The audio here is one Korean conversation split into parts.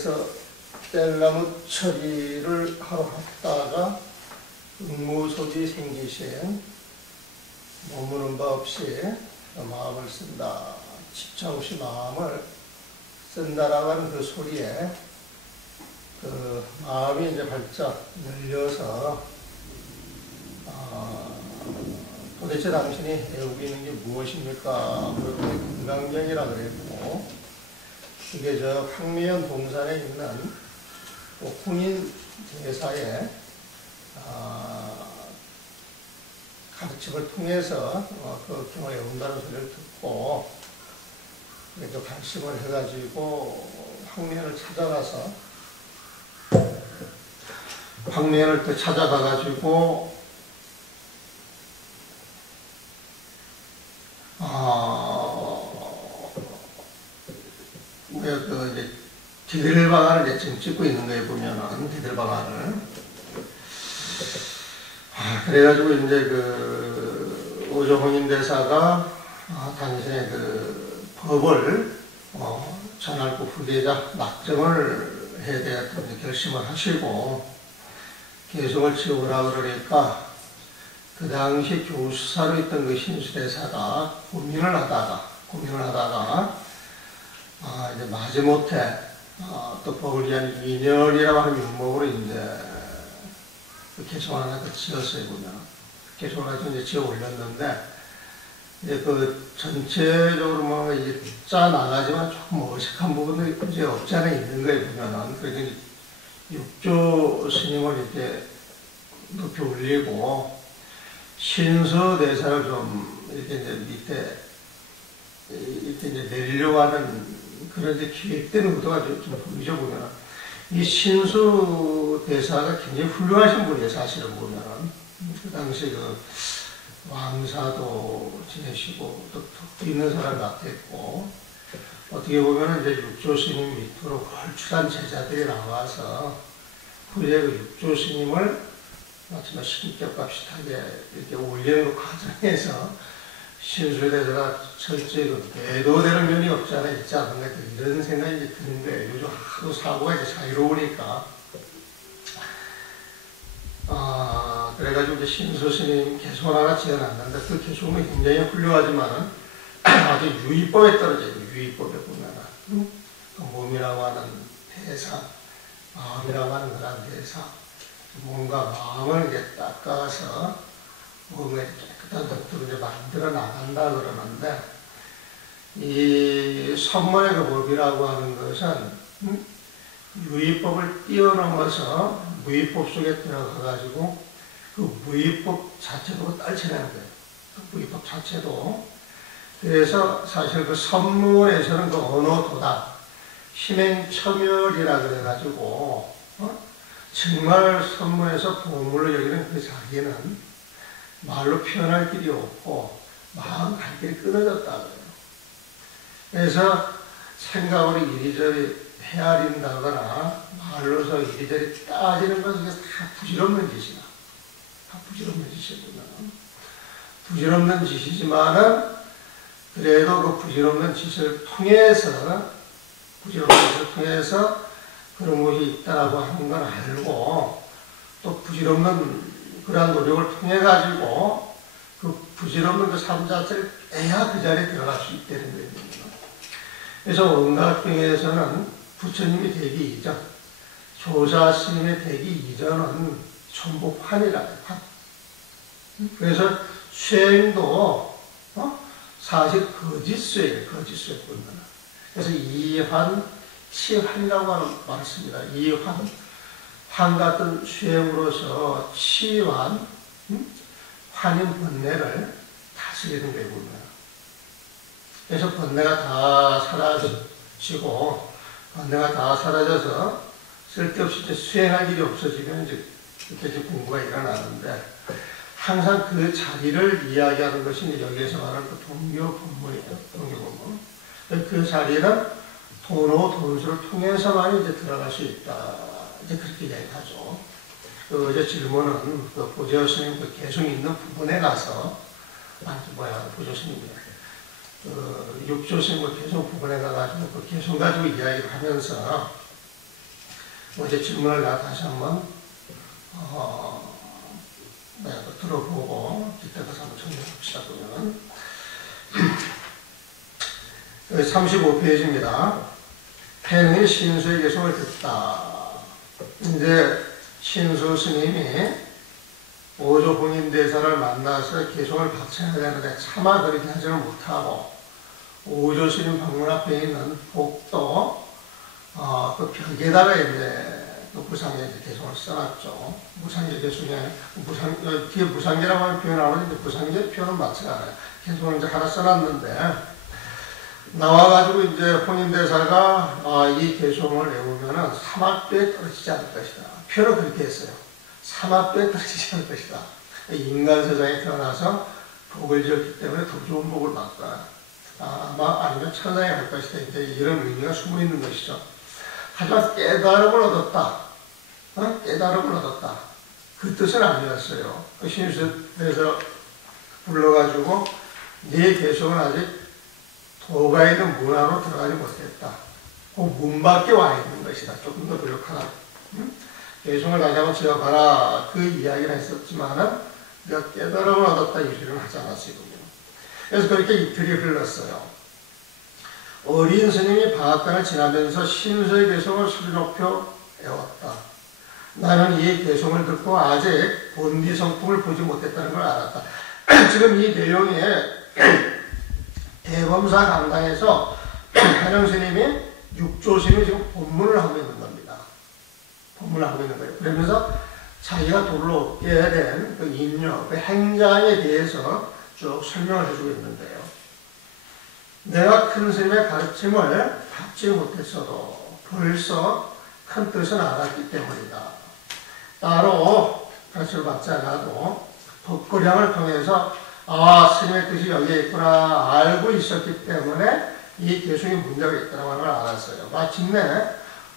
여기에서 뗄나무 처리를 하러 갔다가 응무속이 생기신 머무는 바 없이 마음을 쓴다. 집착 없이 마음을 쓴다라는 그 소리에 그 마음이 이제 발작 열려서 도대체 당신이 애우고 있는 게 무엇입니까? 그리고 금강경이라 그랬고, 이게 저 황미연 동산에 있는 홍인 대사의 가르침을 통해서 그 경을 애운다는 소리를 듣고 그 발심을 해가지고 황미연을 찾아가서 황미연을 또 찾아가가지고 이제 디들방안을 이제 지금 찍고 있는 거에 보면은 디들방안을 그래가지고 이제 그 오조홍인 대사가 당신의 그 법을 전할구 후계자 낙정을 해야 되겠다는 결심을 하시고 계송을 치우라 그러니까 그 당시 교수사로 있던 그 신수대사가 고민을 하다가 이제 마지못해 또 법을 위한 인연이라고 하는 명목으로 이제 그 개송을 하나 그 지었어요. 보면 개송을 가지고 이제 지어 올렸는데 이제 그 전체적으로 뭐 이제 짜 나가지만 조금 어색한 부분도 이제 없지 않아 있는 거예요. 보면은 그래서 육조 스님을 이렇게 높이 올리고 신서 대사를 좀 이렇게 이제 밑에 이렇게 이제 내리려고 하는 그런 이제 기획된 의도가 좀 보이죠. 보면은 이 신수 대사가 굉장히 훌륭하신 분이에요. 사실은 보면은 그 당시 그 왕사도 지내시고 또 덕도 있는 사람 같았고, 어떻게 보면은 이제 육조 스님 밑으로 걸출한 제자들이 나와서 후에 그 육조 스님을 마치 신격과 비슷하게 이렇게 올리는 그 과정에서 신수에 대해서 철저히 매도되는 면이 없지 않아 있지 않은가 이런 생각이 드는 거예요. 요즘 하도 사고가 이제 자유로우니까. 그래가지고 이제 신수 스님 개송 하나 지어놨는데 그 개송은 굉장히 훌륭하지만은 아주 유의법에 떨어져요. 유의법에 보면은 그 몸이라고 하는 대사, 마음이라고 하는 그런 대사, 뭔가 마음을 이렇게 닦아서 몸에 깨끗한 덕도로 이제 만들어 나간다 그러는데, 이 선문의 그 법이라고 하는 것은 유의법을 뛰어넘어서 무의법 속에 들어가가지고 그 무의법 자체도 떨쳐내는 거예요. 그 무의법 자체도. 그래서 사실 그 선문에서는 그 언어도다, 심행처멸이라 그래가지고 정말 선문에서 보물로 여기는 그 자기는 말로 표현할 길이 없고 마음 갈 길이 끊어졌다 그래요. 그래서 생각으로 이리저리 헤아린다거나 말로서 이리저리 따지는 것은 다 부질없는 짓이다. 다 부질없는 짓이구나. 부질없는 짓이지만은 그래도 그 부질없는 짓을 통해서 그런 것이 있다고 하는 건 알고, 또 부질없는 그러한 노력을 통해 가지고 그 부질없는 그 삶 자체를 빼야 그 자리에 들어갈 수 있다는 거예요. 그래서 원각경에서는 부처님이 되기 이전, 조사 스님이 되기 이전은 전부 환이라 해요. 환. 그래서 수행도 사실 거짓수예요. 거짓수에 보면. 그래서 이환, 치환이라고 하는 말을 씁니다. 이환, 환 같은 수행으로서 치환, 환인 번뇌를 다스리는 거예요. 보면. 그래서 번뇌가 다 사라지고, 번뇌가 다 사라져서 쓸데없이 이제 수행할 일이 없어지면 이제 공부가 일어나는데, 항상 그 자리를 이야기하는 것이 이제 여기에서 말하는 그 동교본문이에요. 동교본문. 그 자리는 돈수를 통해서만 이제 들어갈 수 있다. 이제 그렇게 이야기하죠. 어제 질문은 그 보조 스님 그 개송이 있는 부분에 가서, 보조 스님이 육조 스님 그 개송 부분에 가가지고 그 개송 가지고 이야기를 하면서 어제 질문을 내가 다시 한번 내가 들어보고 그때 가서 한번 정리해봅시다. 보면은 35페이지입니다. 팬이 신수의 개성을 듣다. 이제 신수 스님이 오조 혼인대사를 만나서 개성을 바쳐야 되는데 차마 그렇게 하지는 못하고 오조 스님 방문 앞에 있는 복도 그 벽에다가 이제 그 무상계 개성을 써놨죠. 무상계 개성이 뒤에 무상계라고 하는 표현 나오는데 무상계 표현은 맞지가 않아요. 개성을 이제 하나 써놨는데 나와가지고 이제 혼인대사가 이 개성을 외우면은 사막도에 떨어지지 않을 것이다. 표현을 그렇게 했어요. 사막도에 떨어지지 않을 것이다. 인간 세상에 태어나서 복을 지었기 때문에 더 좋은 복을 받다. 아마 아니면 천상에 갈 것이다. 이제 이런 의미가 숨어 있는 것이죠. 하지만 깨달음을 얻었다. 깨달음을 얻었다. 그 뜻은 아니었어요. 그 신수에서 불러가지고 네 개성은 아직 도가 있는 문 안으로 들어가지 못했다. 그 문 밖에 와 있는 것이다. 조금 더 노력하라. 개성을 다시 한번 지어봐라. 그 이야기를 했었지만은 내가 깨달음을 얻었다. 이 소리는 하지 않았거든요. 그래서 그렇게 이틀이 흘렀어요. 어린 스님이 방앗간을 지나면서 신수의 개성을 소리 높여 애웠다. 나는 이 개성을 듣고 아직 본디 성품을 보지 못했다는 걸 알았다. 지금 이 내용에 대범사 강당에서 한영 스님이 육조 스님이 지금 본문을 하고 있는 겁니다. 본문을 하고 있는 거예요. 그러면서 자기가 도를 얻게 된 그 인력, 그 행장에 대해서 쭉 설명을 해주고 있는데요. 내가 큰 스님의 가르침을 받지 못했어도 벌써 큰 뜻은 알았기 때문이다. 따로 가르침을 받지 않아도 법거량을 통해서 스님의 뜻이 여기에 있구나 알고 있었기 때문에 이 개성에 문제가 있다는 걸 알았어요. 마침내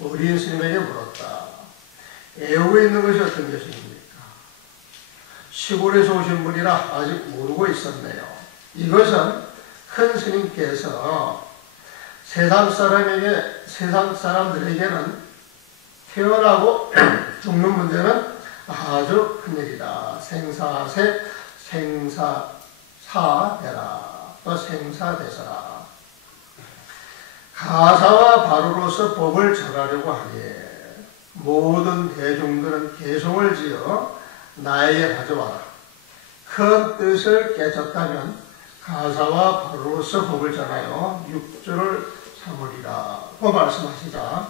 어린 스님에게 물었다. 애우고 있는 것이 어떤 개성입니까? 시골에서 오신 분이라 아직 모르고 있었네요. 이것은 큰 스님께서 세상 사람들에게는 태어나고 죽는 문제는 아주 큰일이다. 생사되라. 또 생사되서라. 가사와 바로로서 법을 절하려고 하기에 모든 대중들은 개성을 지어 나에게 가져와라. 큰 뜻을 깨쳤다면 가사와 바로로서 법을 전하여 육조를 삼으리라. 고 말씀하시자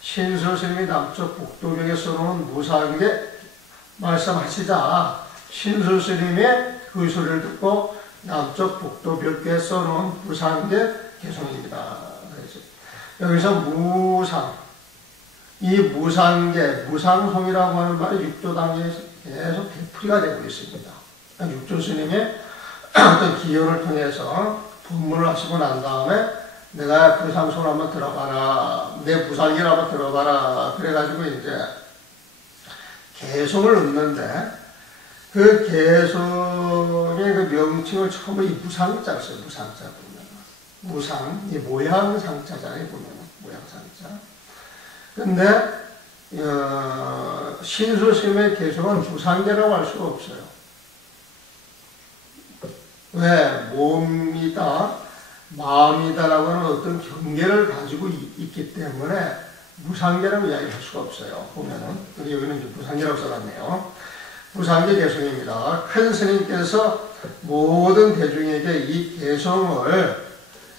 신수 스님이 남쪽 북도경에 써놓은 무상계 말씀하시자 신수 스님의 그 소리를 듣고 남쪽 북도벽에 써놓은 무상계 개성입니다. 여기서 무상, 이 무상계, 무상송이라고 하는 말이 육조 단계에서 계속 되풀이가 되고 있습니다. 육조 스님의 어떤 기여를 통해서 분문을 하시고 난 다음에 내가 그 상송을 한번 들어봐라, 내 무상계를 한번 들어봐라. 그래가지고 이제 개성을 넣는데 그 개성의 그 명칭을 처음에 이 무상자를 써요. 무상자 보면. 무상, 이 모양상자잖아요. 보면. 모양상자. 근데, 신수 스님의 개성은 무상계라고 할 수가 없어요. 왜? 몸이다, 마음이다라고 하는 어떤 경계를 가지고 있기 때문에 무상계라고 이야기할 수가 없어요. 보면은. 여기는 이제 무상계라고 써놨네요. 무상계 개성입니다. 큰 스님께서 모든 대중에게 이 개성을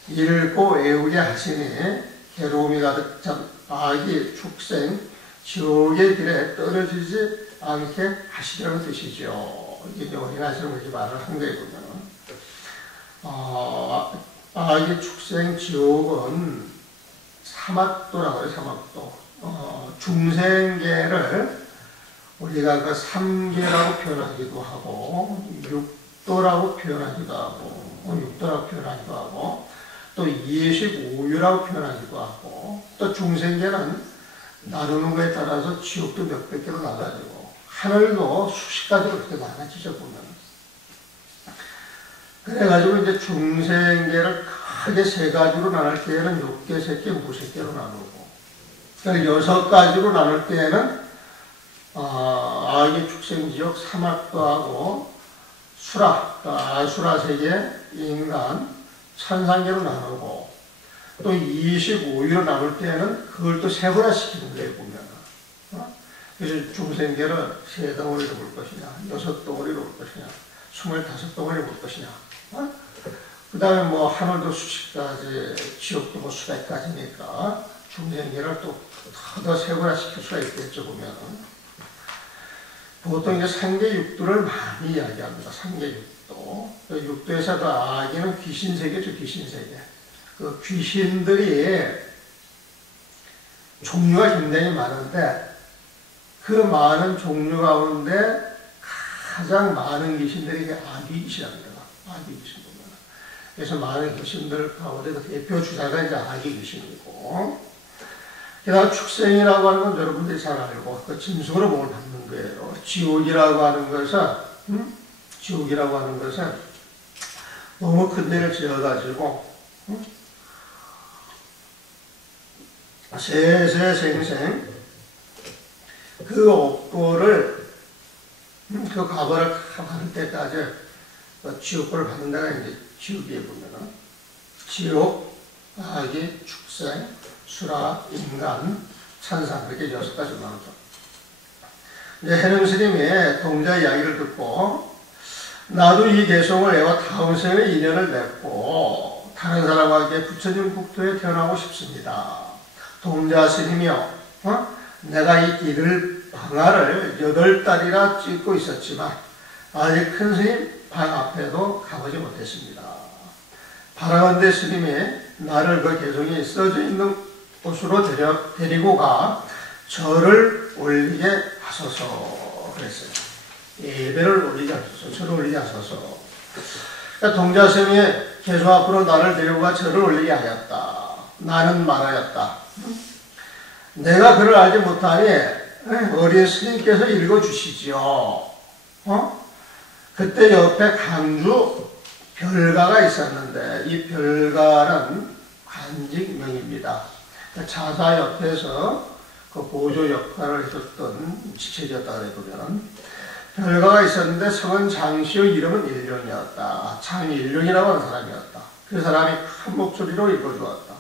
읽고 외우게 하시니 괴로움이 가득 찬 악이 축생 지옥의 길에 떨어지지 않게 하시려는 뜻이죠. 이게 어린아이처럼 그렇게 말을 한 거예요. 보면 악이 축생 지옥은 사막도라고 해요. 사막도. 중생계를 우리가 그 삼계라고 표현하기도 하고 육도라고 표현하기도 하고 육도라고 표현하기도 하고 또 이해식오유라고 표현하기도 하고 또 중생계는 나누는 것에 따라서 지옥도 몇백 개로 나가지고 하늘도 수십 가지로 그렇게 나눠지죠. 보면 그래가지고 이제 중생계를 크게 세 가지로 나눌 때에는 육계, 색계, 무색계로 나누고 여섯 가지로 나눌 때에는 악의 축생지역 사막도하고 수라, 아수라 세계, 인간, 천상계로 나누고 또 25위로 나눌 때는 그걸 또 세분화시키는 거예요, 보면. 그래서 중생계를 세 덩어리로 볼 것이냐, 여섯 덩어리로 볼 것이냐, 25덩어리로 볼 것이냐. 그 다음에 뭐 하늘도 수십 가지, 지옥도 뭐 수백 가지니까 중생계를 또 더 세분화시킬 수가 있겠죠, 보면. 보통 이제 상계 육도를 많이 이야기합니다. 상계 육도. 육도에서도 악에는 귀신 세계죠, 귀신 세계. 그 귀신들이 종류가 굉장히 많은데 그 많은 종류 가운데 가장 많은 귀신들이 악의 귀신입니다. 악의 귀신. 그래서 많은 귀신들 가운데 그 대표 주자가 이제 악의 귀신이고, 게다가 축생이라고 하는 건 여러분들이 잘 알고, 그 짐승으로 몸을 받는 거예요. 지옥이라고 하는 것은, 지옥이라고 하는 것은 너무 큰 데를 지어가지고, 세세생생 그 옥도를, 그 과거를 받을 때까지 지옥벌을 받는 데가 이제 지옥에 보면은 지옥, 악의, 축생, 수라, 인간, 천상 이렇게 여섯 가지로 나오죠. 이제 해능 스님의 동자 이야기를 듣고 나도 이 개성을 애와 다음 생에 인연을 맺고 다른 사람과 함께 부처님 국토에 태어나고 싶습니다. 동자 스님이요, 내가 이 길을 방아를 8달이나 찍고 있었지만 아직 큰 스님 방 앞에도 가보지 못했습니다. 바라건대 스님이 나를 그 개성이 써져 있는 곳으로 데리고 가 절을 올리게 하소서 그랬어요. 예배를 올리게 하소서, 절을 올리게 하소서. 그러니까 동자스님이 개성 앞으로 나를 데리고 가 절을 올리게 하였다. 나는 말하였다. 내가 그를 알지 못하니 어린 스님께서 읽어주시지요. 그때 옆에 강주 별가가 있었는데 이 별가는 관직명입니다. 자사 옆에서 그 보조 역할을 했었던 지체였다 그러면 별가가 있었는데 성은 장시요, 이름은 일룡이었다. 장일룡이라고 하는 사람이었다. 그 사람이 큰 목소리로 읽어주었다.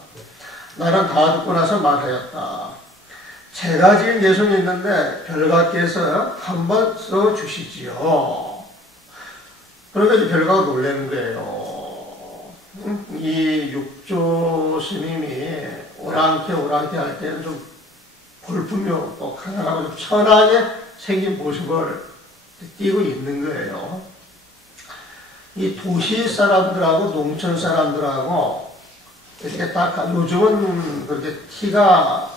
나는 다 듣고 나서 말하였다. 제가 지금 개성이 있는데 별가께서 한번 써주시지요. 그러니까 이제 별가가 놀라는 거예요. 이 육조 스님이 오랑캐 할 때는 좀 볼품이 없고 가난하고 좀 천하게 생긴 모습을 띄고 있는 거예요. 이 도시 사람들하고 농촌 사람들하고 이렇게 딱 요즘은 그렇게 티가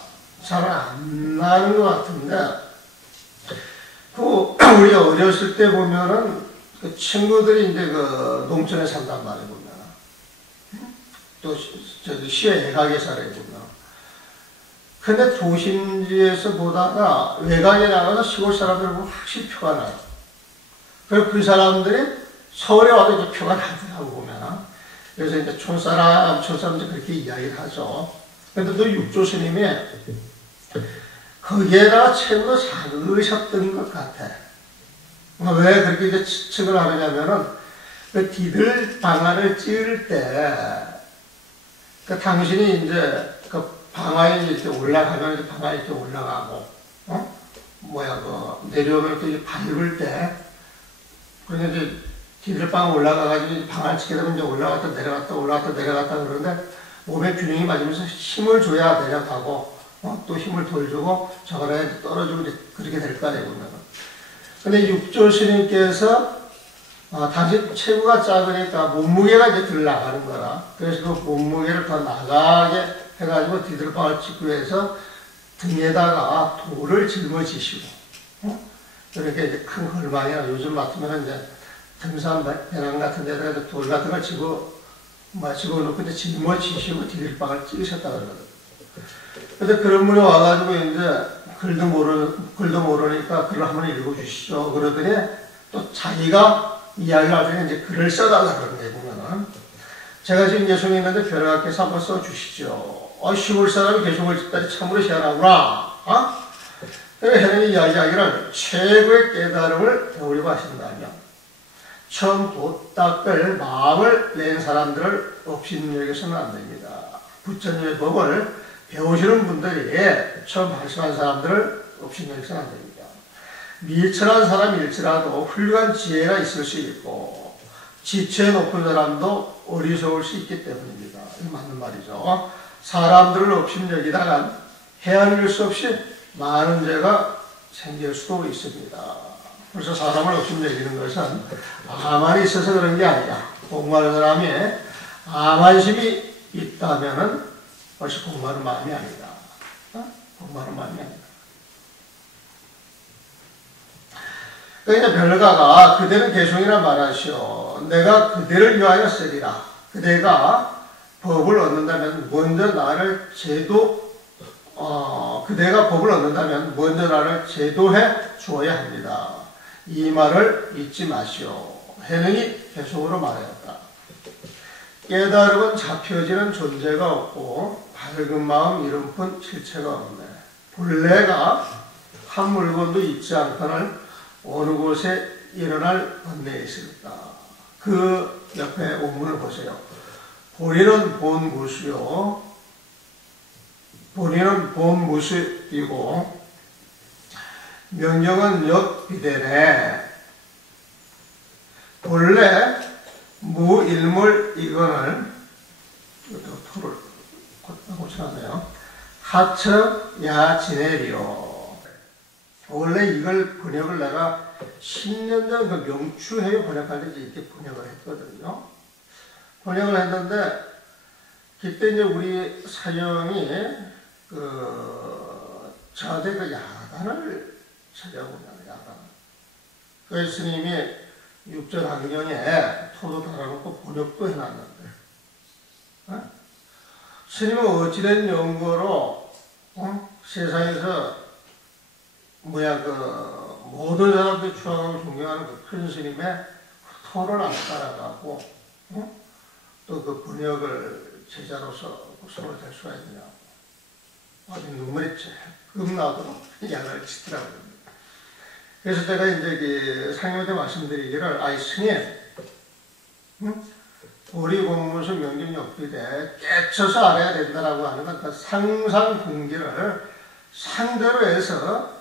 잘 안 나는 것 같은데 우리 어렸을 때 보면은 그 친구들이 이제 그 농촌에 산단 말이에요, 보면. 또, 시외 외곽에 살아요, 보면. 근데 도심지에서 보다가 외곽에 나가서 시골 사람들 보면 확실히 표가 나요. 그래서 그 사람들이 서울에 와도 이제 표가 나더라고, 보면. 그래서 이제 촌사람들 그렇게 이야기를 하죠. 근데 또 육조 스님이 거기에다가 최고로 작으셨던 것 같아. 왜 그렇게 이제 측을 하느냐면은, 그 디들 방안을 찌를 때, 그 당신이 이제 그 방아에 이렇게 올라가면 이제 방아에 이렇게 올라가고, 내려오면 이렇게 밟을 때, 그러니까 이제 디들방 올라가가지고 방아를 치게 되면 이제 올라갔다 내려갔다 올라갔다 내려갔다 그러는데 몸에 균형이 맞으면서 힘을 줘야 내려가고, 또 힘을 덜 주고 저거를 떨어지고 그렇게 될 거 아니에요, 보면은. 근데 육조 스님께서 당신 체구가 작으니까 몸무게가 이제 덜 나가는 거라. 그래서 그 몸무게를 더 나가게 해가지고 디들방을 찍고 해서 등에다가 돌을 짊어지시고, 이렇게 이제 큰 걸망이나 요즘 같으면 이제 등산 배낭 같은 데다가 돌 같은 걸 집어넣고 이제 짊어지시고 디들방을 찍으셨다 그러거든요. 근데 그런 분이 와가지고 이제 글도 모르니까 글을 한번 읽어주시죠. 그러더니 또 자기가 이야기를 하더니 이제 글을 써달라 그러는 거예요, 보면은. 제가 지금 예송이 있는데 별가께서 한번 써주시죠. 시골 사람이 개송을 짓다니 참으로 희한하구나. 해능이 이야기하기를 최고의 깨달음을 배우려고 하신다면 처음 도닦을 마음을 낸 사람들을 업신여겨서는 안 됩니다. 부처님의 법을 배우시는 분들이 처음 말씀한 사람들을 업신여겨서는 안 됩니다. 미천한 사람일지라도 훌륭한 지혜가 있을 수 있고 지체 높은 사람도 어리석을 수 있기 때문입니다. 이 맞는 말이죠. 사람들을 업신여기다가 헤아릴 수 없이 많은 죄가 생길 수도 있습니다. 그래서 사람을 업신여기는 것은 아만이 있어서 그런 게 아니라 공부하는 사람이 아만심이 있다면은 벌써 공부하는 마음이 아니다. 공부하는 마음이 아니다. 그러니까 별가가 그대는 개송이라 말하시오. 내가 그대를 위하여 쓰리라. 그대가 법을 얻는다면 먼저 나를 그대가 법을 얻는다면 먼저 나를 제도해 주어야 합니다. 이 말을 잊지 마시오. 해능이 개송으로 말하였다. 깨달음은 잡혀지는 존재가 없고 밝은 마음 이름뿐 실체가 없네. 본래가 한 물건도 있지 않거늘 어느 곳에 일어날 번뇌에 있을까. 그 옆에 원문을 보세요. 본인은 본무수요. 본인은 본무수이고 명령은 역비대네. 본래 무일물 이거는 이것도 토를 고쳐놨네요. 하처 야지내리요. 원래 이걸 번역을 내가 10년 전 그 명추회의 번역할 때 이렇게 번역을 했거든요. 번역을 했는데 그때 이제 우리 사형이 저한테 그 야단을 찾아오냐는 야단. 그 스님이 육전 환경에 토도 달아놓고 번역도 해놨는데, 스님은 어찌된 연고로 세상에서 모든 사람들이 추앙하고 존경하는 그 큰 스님의 토를 안 따라가고 또 그 번역을 제자로서 손을 댈 수가 있느냐고 아주 눈물이 찔끔 나도록 양을 치더라고요. 그래서 제가 이제 그 상임한테 말씀드리기를, 아이 스님, 우리 공무수 명령 역비대 깨쳐서 알아야 된다라고 하는 건 그 상상 분기를 상대로 해서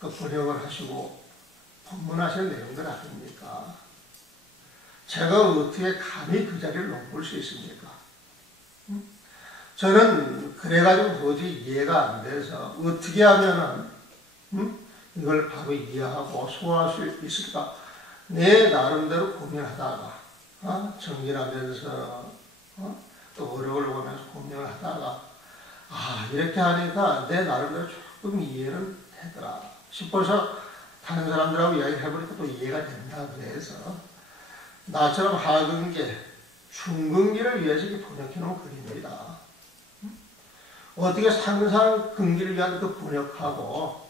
그 번역을 하시고 법문하시는 내용들 아닙니까? 제가 어떻게 감히 그 자리를 넘볼 수 있습니까? 저는 그래가지고 도저히 이해가 안 돼서 어떻게 하면은 이걸 바로 이해하고 소화할 수 있을까? 내 나름대로 고민하다가 정진하면서 또 어려움을 보면서 고민을 하다가 이렇게 하니까 내 나름대로 조금 이해는 되더라 싶어서 다른 사람들하고 이야기를 해보니까 또 이해가 된다 그래서 나처럼 하근기, 중근기를 위해서 이렇게 번역해놓은 글입니다. 어떻게 상상근기를 위한 그 번역하고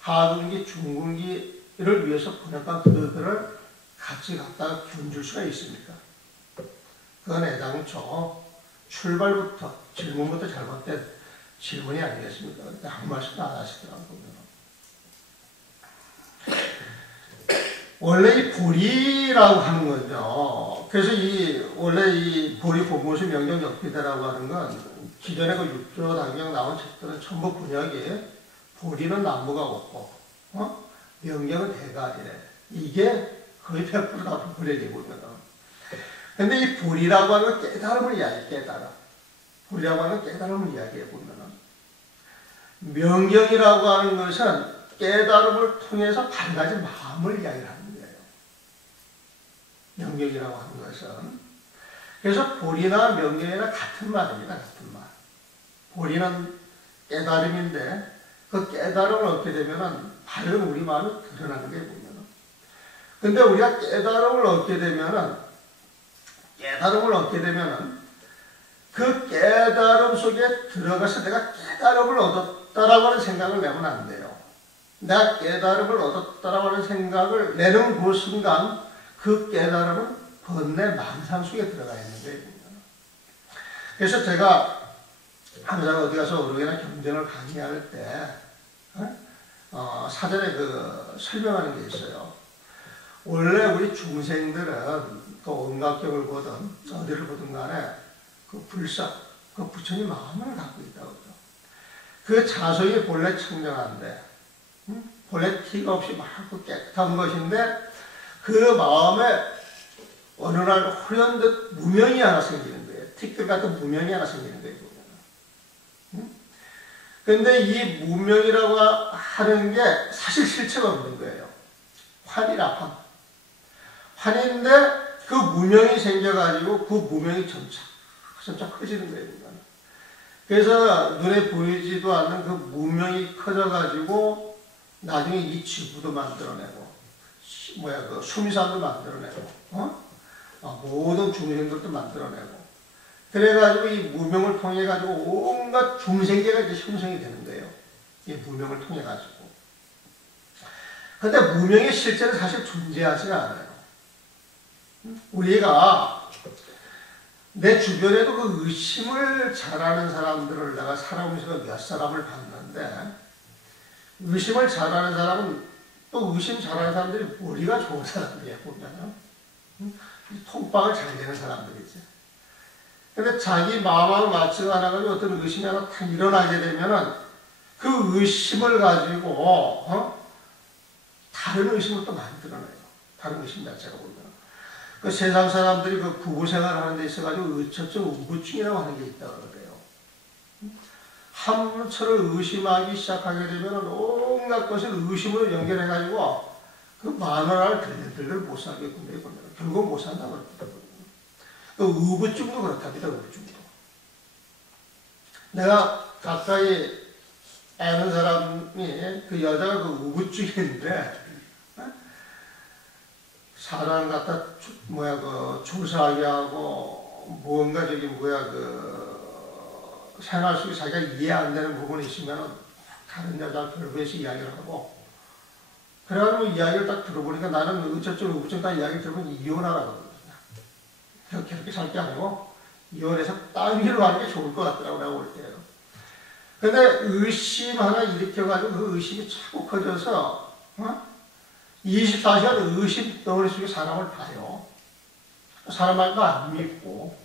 하근기, 중근기를 위해서 번역한 그들을 같이 갖다가 견줄 수가 있습니까? 그건 애당초 출발부터 질문부터 잘못된 질문이 아니겠습니까? 근데 아무 말씀도 안 하시더라고요. 원래 이 보리라고 하는 거죠. 그래서 원래 이 보리 본무수 명령 역비대라고 하는 건 기존에 그 육조 당경 나온 책들은 전부 번역이 보리는 나무가 없고, 명령은 대가리래. 이게 거의 100%다 번역이 보면은. 근데 이 보리라고 하는 건 깨달음을 이야기해, 깨달음. 보리라고 하는 건 깨달음을 이야기해 보면은. 명령이라고 하는 것은 깨달음을 통해서 밝아진 마음을 이야기하는 거예요. 명령이라고 하는 것은. 그래서 보리나 명령이나 같은 말입니다. 같은 말. 보리는 깨달음인데 그 깨달음을 얻게 되면은 밝은 우리 마음이 드러나는 게 보면은. 근데 우리가 깨달음을 얻게 되면은 그 깨달음 속에 들어가서 내가 깨달음을 얻었다라고 하는 생각을 내면 안 돼요. 내가 깨달음을 얻었다라고 하는 생각을 내는 그 순간 그 깨달음은 번뇌 망상 속에 들어가 있는 거예요. 그래서 제가 항상 어디 가서 어록이나 경전을 강의할 때 사전에 그 설명하는 게 있어요. 원래 우리 중생들은 또 음각경을 보든 어디를 보든 간에 그 불사, 그 부처님 마음을 갖고 있다고 그러죠. 그 자성이 본래 청정한데, 본래 티가 없이 맑고 깨끗한 것인데, 그 마음에 어느 날 후련듯 무명이 하나 생기는 거예요. 티끌 같은 무명이 하나 생기는 거예요. 근데 이 무명이라고 하는 게 사실 실체가 없는 거예요. 환이라 환. 환인데 그 무명이 생겨가지고 그 무명이 점차 커지는 거예요. 그래서 눈에 보이지도 않는 그 무명이 커져가지고 나중에 이 지구도 만들어내고 그 수미산도 만들어내고 모든 중생들도 만들어내고 그래가지고 이 무명을 통해가지고 온갖 중생계가 이제 형성이 되는 거예요. 이 무명을 통해가지고. 근데 무명이 실제로 사실 존재하지가 않아요. 우리가 내 주변에도 그 의심을 잘하는 사람들을 내가 살아오면서 몇 사람을 봤는데 의심을 잘하는 사람은 또 의심 잘하는 사람들이 머리가 좋은 사람들이야 보면은 통방을 잘 내는 사람들이지. 근데 자기 마음하고 맞지가 않아가지고 어떤 의심이 하나 탁 일어나게 되면은 그 의심을 가지고 다른 의심을 또 만들어내요. 다른 의심 자체가 보면. 그 세상 사람들이 그 부부 생활하는 데 있어가지고 의처증 우부증이라고 하는 게 있다고 그래요. 한철을 의심하기 시작하게 되면 온갖 것을 의심으로 연결해가지고 그 마누라를 들들 못 살게끔 되거든요. 결국 못 산다고 그러거든요. 그 우부증도 그렇답니다. 우부증도. 내가 가까이 아는 사람이 그 여자가 그 우부증인데 사람 갖다 그 조사하게 하고 뭔가 생활 속에 자기가 이해 안 되는 부분이 있으면 다른 여자 결부해서 이야기를 하고 그래가지고 이야기를 딱 들어보니까 나는 어쩌고 우부증 딱 이야기를 들어보면 이혼하라고 그러거든요. 그렇게 살 게 아니고 이혼해서 딴 길로 가는 게 좋을 것 같더라고 내가 볼 때요. 근데 의심 하나 일으켜가지고 그 의심이 자꾸 커져서 24시간 의심 덩어리 속에 사람을 봐요. 사람 말도 안 믿고.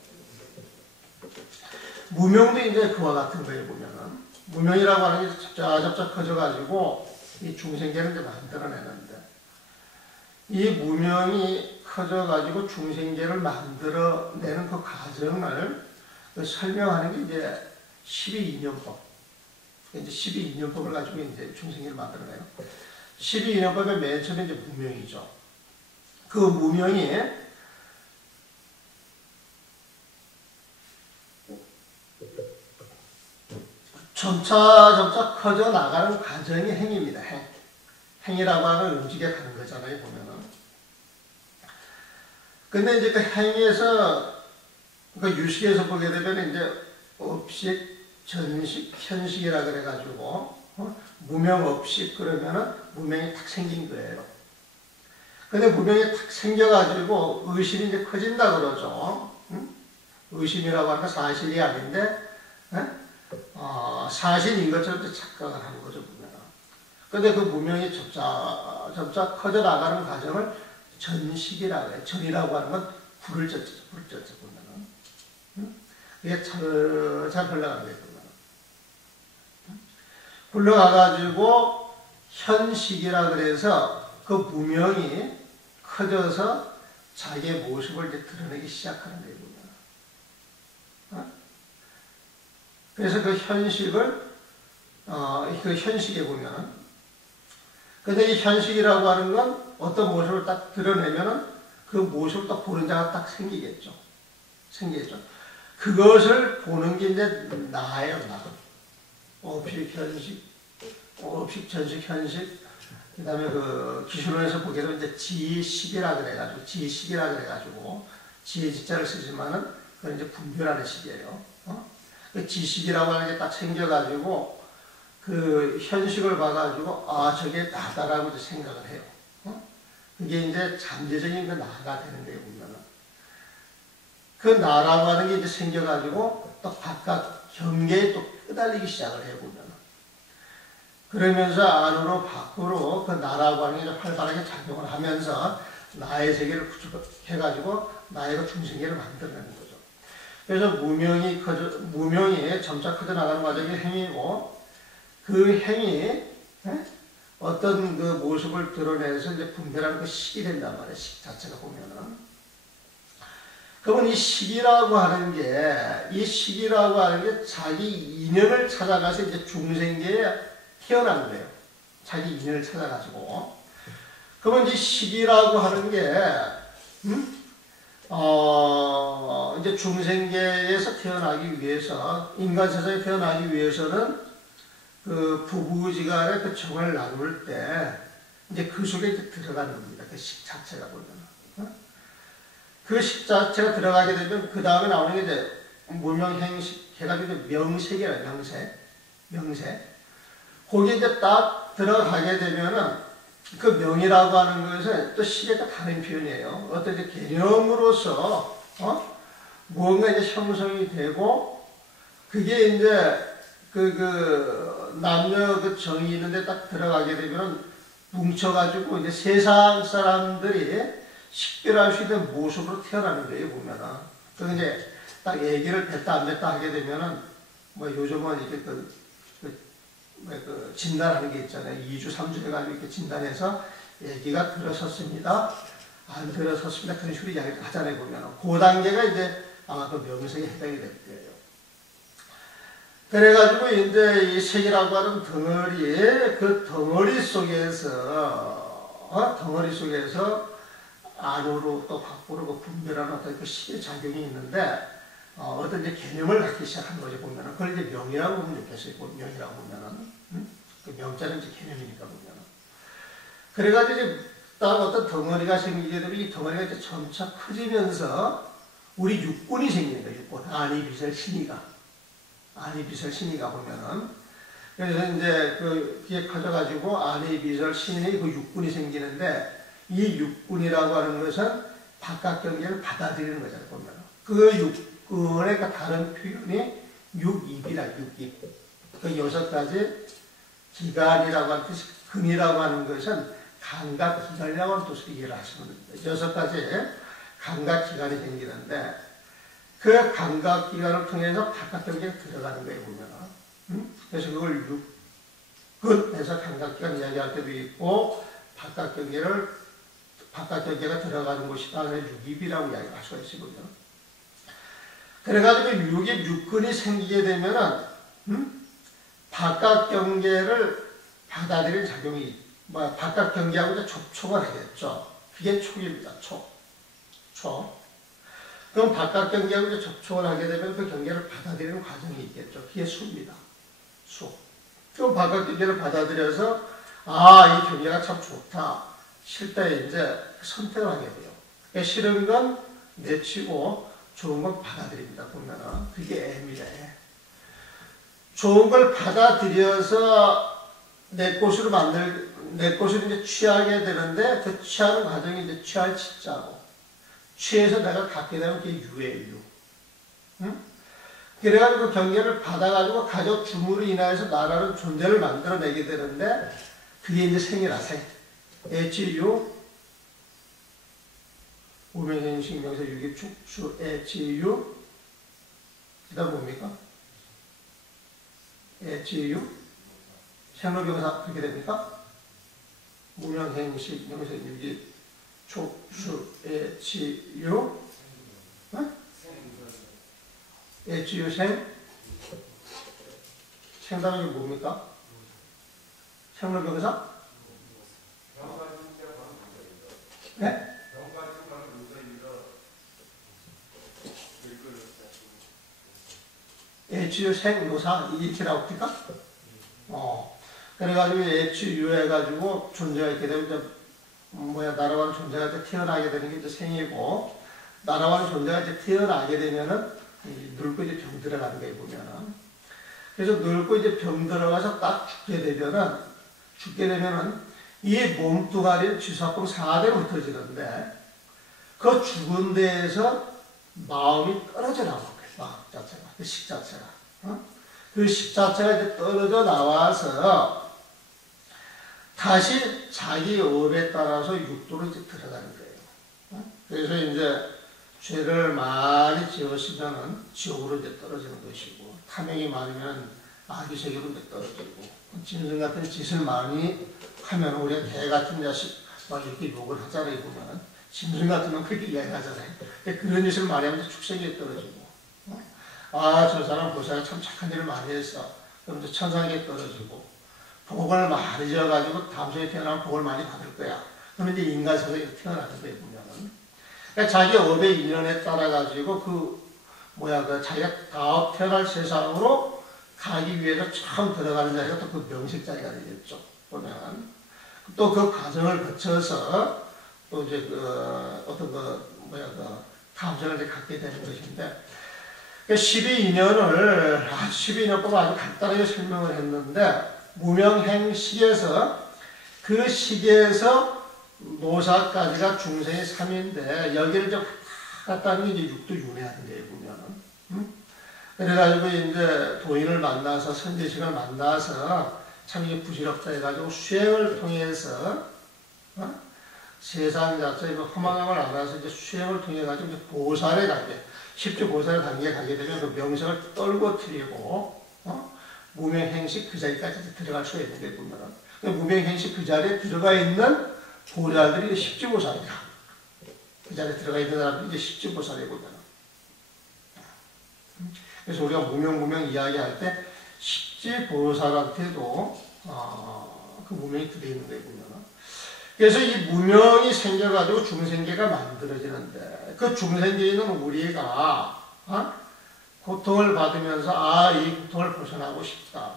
무명도 이제 그와 같은 거예요, 보면은. 무명이라고 하는 게 접착 커져가지고 이 중생계를 이제 만들어내는데, 이 무명이 커져가지고 중생계를 만들어내는 그 과정을 설명하는 게 이제 12인연법. 이제 12인연법을 가지고 이제 중생계를 만들어내요. 12인연법의 맨 처음에 이제 무명이죠. 그 무명이 점차 커져 나가는 과정이 행입니다. 행이라고 하는 움직여 가는 거잖아요, 보면은. 근데 이제 그 행에서, 그 유식에서 보게 되면 이제 업식, 전식, 현식이라 그래가지고, 무명업식 그러면은 무명이 탁 생긴 거예요. 근데 무명이 탁 생겨가지고 의심이 이제 커진다 그러죠. 의심이라고 하는 건 사실이 아닌데, 사실인 것처럼 착각을 하는 거죠, 보면. 근데 그 무명이 점차 커져 나가는 과정을 전식이라고 해요. 전이라고 하는 건 불을 젖죠, 보면은. 이게 잘 흘러가는 거예요, 보면. 흘러가가지고 현식이라 그래서 그 무명이 커져서 자기의 모습을 이제 드러내기 시작하는 거예요. 그래서 그 현식을 그 현식에 보면은 근데 이 현식이라고 하는 건 어떤 모습을 딱 드러내면은 그 모습을 딱 보는 자가 딱 생기겠죠. 그것을 보는 게 이제 나예요, 나. 업식, 현식, 업식, 전식, 현식. 그 다음에 그 기술원에서 보게 되면 이제 지식이라 그래가지고, 지의 지자를 쓰지만은 그건 이제 분별하는 식이에요. 그 지식이라고 하는 게 딱 생겨가지고, 그 현식을 봐가지고, 저게 나다라고 이제 생각을 해요. 그게 이제 잠재적인 그 나가 되는 거예요, 보면은. 그 나라고 하는 게 이제 생겨가지고, 또 바깥 경계에 또 끄달리기 시작을 해보면 그러면서 안으로 밖으로 그 나라고 하는 게 활발하게 작용을 하면서 나의 세계를 구축해가지고 나의 그 중생계를 만들어내는 거죠. 그래서 무명이 점차 커져 나가는 과정의 행위고 그 행위 어떤 그 모습을 드러내서 이제 분별하는 그 식이 된단 말이에요. 식 자체가 보면은. 그러면 이 식이라고 하는 게 자기 인연을 찾아가서 이제 중생계에 태어난 거예요. 자기 인연을 찾아가지고. 그러면 이 식이라고 하는 게, 이제 중생계에서 태어나기 위해서, 인간 세상에 태어나기 위해서는 그 부부지간의 그 정을 나눌 때, 이제 그 속에 이제 들어가는 겁니다. 그 식 자체가 보면. 그 식 자체가 들어가게 되면, 그 다음에 나오는 게 이제 무명행식 해가지고 명색이라, 명색. 거기에 이제 딱 들어가게 되면은, 그 명이라고 하는 것은 또 식의 다른 표현이에요. 어떤 이제 개념으로서, 무언가 이제 형성이 되고, 그게 이제 남녀 그 정이 있는데 딱 들어가게 되면 뭉쳐가지고 이제 세상 사람들이 식별할 수 있는 모습으로 태어나는 거예요, 보면은. 그 이제 딱 얘기를 뱉다 안 뱉다 하게 되면은, 뭐 요즘은 이렇게 진단하는 게 있잖아요. 2주, 3주 해가지고 이렇게 진단해서 얘기가 들어섰습니다. 안 들어섰습니다. 그런 식으로 이야기를 하잖아요, 보면은. 그 단계가 이제 아마 그 명색에 해당이 될 거예요. 그래가지고 이제 이 색이라고 하는 덩어리, 그 덩어리 속에서 안으로 또 밖으로 그 분별하는 어떤 그 식의 작용이 있는데, 어떤 이제 개념을 갖기 시작한 거죠, 보면은. 그걸 이제 명이라고 보면 좋겠어요, 명이라고 보면은. 그 명자는 이제 개념이니까 보면은. 그래가지고 이제 딱 어떤 덩어리가 생기게 되면 이 덩어리가 이제 점차 커지면서 우리 육군이 생기는 거예요, 육군. 안이, 비설, 신이가. 안이, 비설, 신이가 보면은. 그래서 이제 그게 커져가지고 안이, 비설, 신의 그 육군이 생기는데 이 육군이라고 하는 것은 바깥 경계를 받아들이는 거잖아요, 보면. 그 육군의 다른 표현이 육입이라, 육입. 그 6가지 기간이라고 하는 뜻이, 근이라고 하는 것은 감각 기간이라고 하는 뜻으로 이해를 하시면 됩니다. 6가지 감각 기간이 생기는데 그 감각 기간을 통해서 바깥 경계에 들어가는 거예요, 보면. 그래서 그걸 육근에서 감각 기간 이야기할 때도 있고, 바깥 경계가 들어가는 곳이다. 그래서 육입이라고 이야기할 수가 있어요. 그래가지고 육근이 생기게 되면은, 바깥 경계를 받아들이는 작용이, 바깥 경계하고 이제 접촉을 하겠죠. 그게 촉입니다, 촉. 그럼 바깥 경계하고 이제 접촉을 하게 되면 그 경계를 받아들이는 과정이 있겠죠. 그게 수입니다, 수. 그럼 바깥 경계를 받아들여서, 이 경계가 참 좋다. 싫다, 이제 선택을 하게 돼요. 그러니까 싫은 건 내치고 좋은 건 받아들입니다, 보면은. 그게 M이다. 좋은 걸 받아들여서 내 것으로 이제 취하게 되는데 그 취하는 과정이 이제 취할 치자고. 취해서 내가 갖게 되면 그게 유예요, 유. 그래가지고 그 경계를 받아가지고 가족 줌으로 인하여서 나라는 존재를 만들어내게 되는데 그게 이제 생이라, 생. 애치유, 우명행식 명사 유기 축수 애치유. 그 다음 뭡니까? 애치유. 생로병사 그렇게 됩니까? 무명행식 명사 유기 촉수 애치유. 애치유 생. 생단은 뭡니까? 생로병사? 네? 애치유 생노사 이치라고 합니까? 그래가지고 애치유 해가지고 존재가 있게 되면 나라와는 존재가 이제 태어나게 되는 게 이제 생이고, 나라와는 존재가 이제 태어나게 되면은 늙고 이제 병 들어가는 거예요, 보면은. 그래서 늙고 이제 병 들어가서 딱 죽게 되면은 이 몸뚱아리는 지수학금 4대로 흩어지는데 그 죽은 데에서 마음이 떨어져 나오는 거예요, 마음 자체가, 그 식 자체가. 그 십자체가 이제 떨어져 나와서 다시 자기 업에 따라서 육도로 이제 들어가는 거예요. 그래서 이제 죄를 많이 지었으면은 지옥으로 이제 떨어지는 것이고, 탐욕이 많으면 아기세계로 이제 떨어지고, 짐승 같은 짓을 많이 하면 우리가 개 같은 자식 막 이렇게 욕을 하잖아요. 보면은 짐승 같은 건 그렇게 이야기하잖아요. 그런 짓을 많이 하면 축생에 떨어지고, 아, 저 사람 보살이 참 착한 일을 많이 했어. 그럼 이제 천상에 떨어지고, 복을 많이 지어가지고 다음 생에 태어나면 복을 많이 받을 거야. 그러면 이제 인간 세상에 태어나는 거예요, 보면은. 그러니까 자기 업의 인연에 따라가지고 그 자기가 다음 태어날 세상으로 가기 위해서 처음 들어가는 자리가 또 그 명식 자리가 되겠죠. 보면은. 또 그 과정을 거쳐서 또 이제 다음 생을 이제 갖게 되는 것인데, 12인연을, 12인연법을 아주 간단하게 설명을 했는데, 무명행식에서 그 시기에서 노사까지가 중생이 3인데 여기를 좀 갔다 하는 게 이제 육도윤회하는 거예요, 보면은. 그래가지고 이제 도인을 만나서 선지식을 만나서 참 이게 부질없다 해가지고 수행을 통해서 세상 자체의 허망함을 알아서 이제 수행을 통해 가지고 이제 보살의 단계, 십주 보살의 단계에 가게 되면 그 명성을 떨궈뜨리고 무명행식 그 자리까지 들어갈 수가 있는 게 보면은 무명행식 그 자리에 들어가 있는 보살들이 십주보살이다. 그 자리에 들어가 있는 사람들이 이제 십주보살이 보면은. 그래서 우리가 무명 이야기할 때 십지보살한테도 그 무명이 들어있는 거예요, 보면은. 그래서 이 무명이 생겨가지고 중생계가 만들어지는데 그 중생계에 있는 우리가 고통을 받으면서 이 고통을 벗어나고 싶다.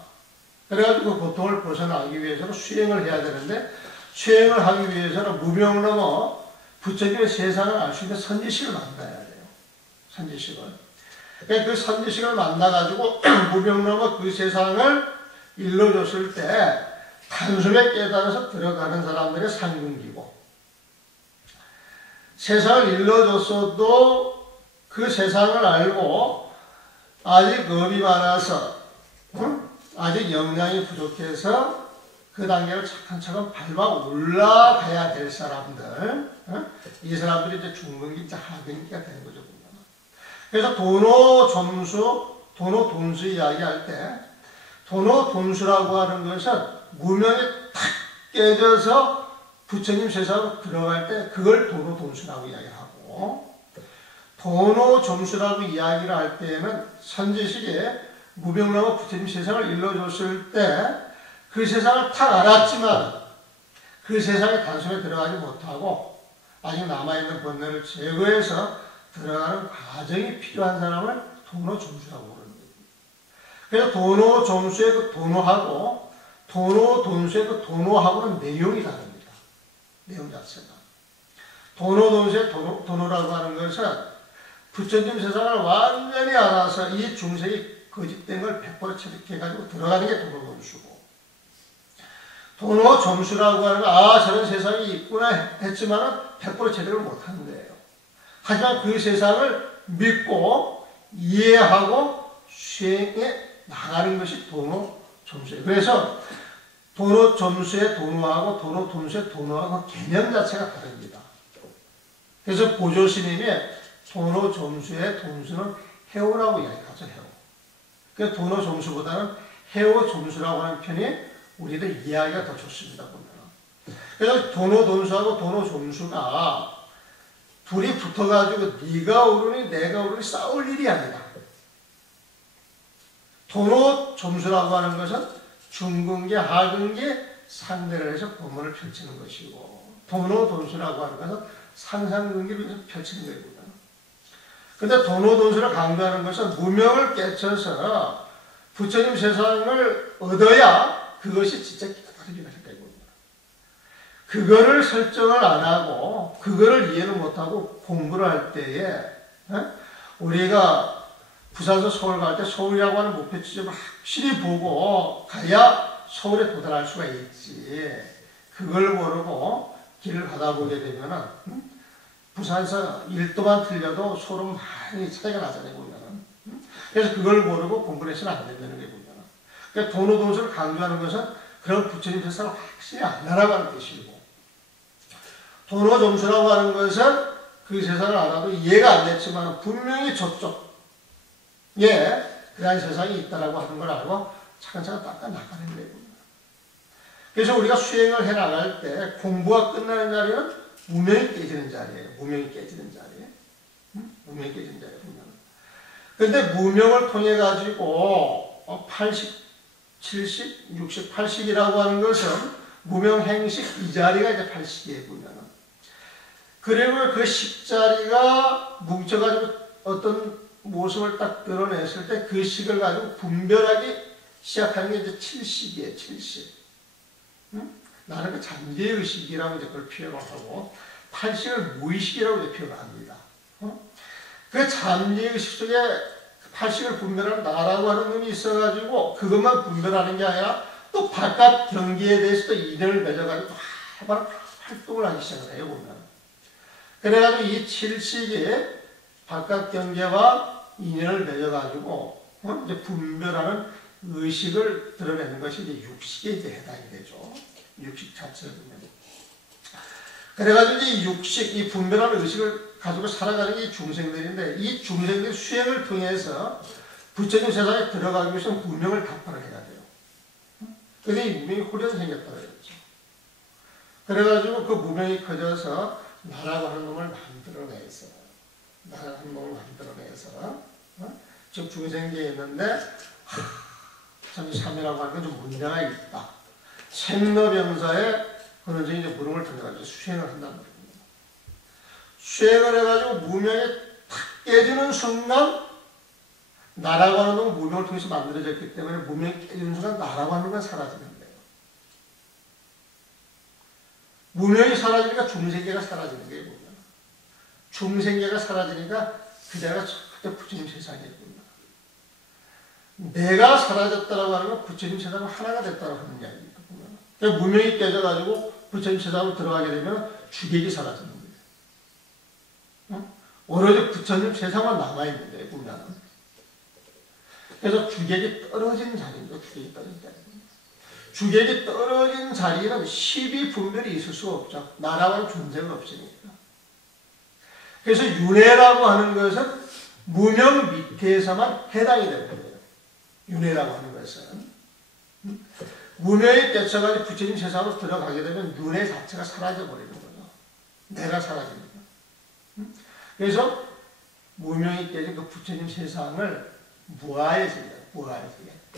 그래가지고 그 고통을 벗어나기 위해서는 수행을 해야 되는데 수행을 하기 위해서는 무명 넘어 부처님의 세상을 알 수 있는 선지식을 만나야 돼요. 선지식을. 그 선지식을 만나가지고 무명 넘어 그 세상을 일러줬을 때 단숨에 깨달아서 들어가는 사람들의 상근기고, 세상을 일러줬어도 그 세상을 알고 아직 업이 많아서 아직 역량이 부족해서 그 단계를 차근차근 밟아 올라가야 될 사람들, 이 사람들이 이제 중근기, 하근기가 되는 거죠. 그래서 도노-돈수 이야기할 때 도노-돈수라고 하는 것은 무명이 탁 깨져서 부처님 세상으로 들어갈 때 그걸 도노-돈수라고 이야기하고, 도노-점수라고 이야기를 할 때에는 선지식에 무명나무 부처님 세상을 일러줬을 때 그 세상을 탁 알았지만 그 세상에 단숨에 들어가지 못하고 아직 남아있는 번뇌를 제거해서 들어가는 과정이 필요한 사람을 도노-점수라고 부르는 거예요. 그래서 도노-점수의 그 도노하고 도노-돈수의 그 도노하고는 내용이 다릅니다. 내용 자체가. 도노-돈수의 도노라고 하는 것은 부처님 세상을 완전히 알아서 이 중생이 거짓된 걸 100% 체득해가지고 들어가는 게 도노-돈수고, 도노-점수라고 하는 건 저런 세상이 있구나 했지만 100% 체득을 못하는 거예요. 하지만 그 세상을 믿고 이해하고 수행해 나가는 것이 도노-점수예요. 그래서 도노-점수의 도노하고 도노-돈수의 도노하고 개념 자체가 다릅니다. 그래서 보조스님이 도노-점수의 돈수는 해오라고 이야기하죠. 해오. 그래서 도노-점수보다는 해오-점수라고 하는 편이 우리들 이해하기가 더 좋습니다. 보면. 그래서 도노-돈수하고 도노-점수가 둘이 붙어가지고 네가 오르니 내가 오르니 싸울 일이 아니다. 도노-점수라고 하는 것은 중근계, 하근계 상대를 해서 법문을 펼치는 것이고, 도노-돈수라고 하는 것은 상상근계를 펼치는 거거든요. 근데 도노-돈수를 강조하는 것은 무명을 깨쳐서 부처님 세상을 얻어야 그것이 진짜 깨달음이 될 거거든요. 그거를 설정을 안 하고 그거를 이해를 못하고 공부를 할 때에 우리가 부산에서 서울 갈 때 서울이라고 하는 목표지점을 확실히 보고 가야 서울에 도달할 수가 있지. 그걸 모르고 길을 가다 보게 되면은 부산에서 1도만 틀려도 서울은 많이 차이가 나잖아요. 보면은. 그래서 그걸 모르고 공부를 해서는 안 된다는 게 보면. 그러니까 도노도수를 강조하는 것은 그런 부처님 세상을 확실히 안다라는 뜻이고, 도노점수라고 하는 것은 그 세상을 알아도 이해가 안 됐지만 분명히 저쪽, 그러한 세상이 있다라고 하는 걸 알고 차근차근 닦아 나가는 거예요. 그래서 우리가 수행을 해 나갈 때 공부가 끝나는 자리는 무명이 깨지는 자리예요. 무명이 깨지는 자리에. 무명이 깨지는 자리에 보면. 그런데 무명을 통해 가지고 80, 70, 60, 80이라고 하는 것은 무명 행식 이 자리가 이제 80이에요 보면은. 그리고 그 식자리가 뭉쳐가지고 어떤 모습을 딱 드러냈을 때 그 식을 가지고 분별하기 시작하는 게 이제 70이에요. 70. 나는 그 잠재의식이라고 이제 그걸 표현을 하고 80을 무의식이라고 이제 표현을 합니다. 그 잠재의식 속에 80을 분별하는 나라고 하는 놈이 있어가지고 그것만 분별하는 게 아니라 또 바깥 경계에 대해서도 인연을 맺어가지고 활발한 활동을 하기 시작을 해요 보면. 그래가지고 이 70이 바깥 경계와 인연을 맺어가지고 이제 분별하는 의식을 드러내는 것이 이제 육식에 이제 해당이 되죠. 육식 자체를 보면. 그래가지고 이 육식, 이 분별하는 의식을 가지고 살아가는 게 중생들인데, 이 중생들 수행을 통해서 부처님 세상에 들어가기 위해서 무명을 답판을 해야 돼요. 근데 이 무명이 홀연히 생겼다고 그랬죠. 그래가지고 그 무명이 커져서 나라고 하는 놈을 만들어내서, 지금 중생계에 있는데, 참 삼이라고 하는 건 좀 문제가 있다. 생로병사에 그런 이제 물음을 통해가지고 수행을 한단 말입니다. 수행을 해가지고 무명이 탁 깨지는 순간, 나라고 하는 건 무명을 통해서 만들어졌기 때문에 무명이 깨지는 순간 나라고 하는 건 사라지는 거예요. 무명이 사라지니까 중생계가 사라지는 거예요. 보면. 중생계가 사라지니까 그 자리가 절대 부처님 세상이거든요. 내가 사라졌다라고 하는 건 부처님 세상과 하나가 됐다고 하는 이야기입니다. 그러니까 무명이 깨져가지고 부처님 세상으로 들어가게 되면 주객이 사라지는 거예요. 오로지 부처님 세상만 남아있는 거예요. 보면. 그래서 주객이 떨어진 자리입니다. 주객이 떨어진 자리입니다. 주객이 떨어진 자리는 십이 분별이 있을 수가 없죠. 나라와는 존재가 없으니까. 그래서 윤회라고 하는 것은 무명 밑에서만 해당이 되는 거예요. 윤회라고 하는 것은. 무명이 깨쳐가지고 부처님 세상으로 들어가게 되면 윤회 자체가 사라져버리는 거죠. 내가 사라지는 거예요. 그래서 무명이 깨진 그 부처님 세상을 무아해지게,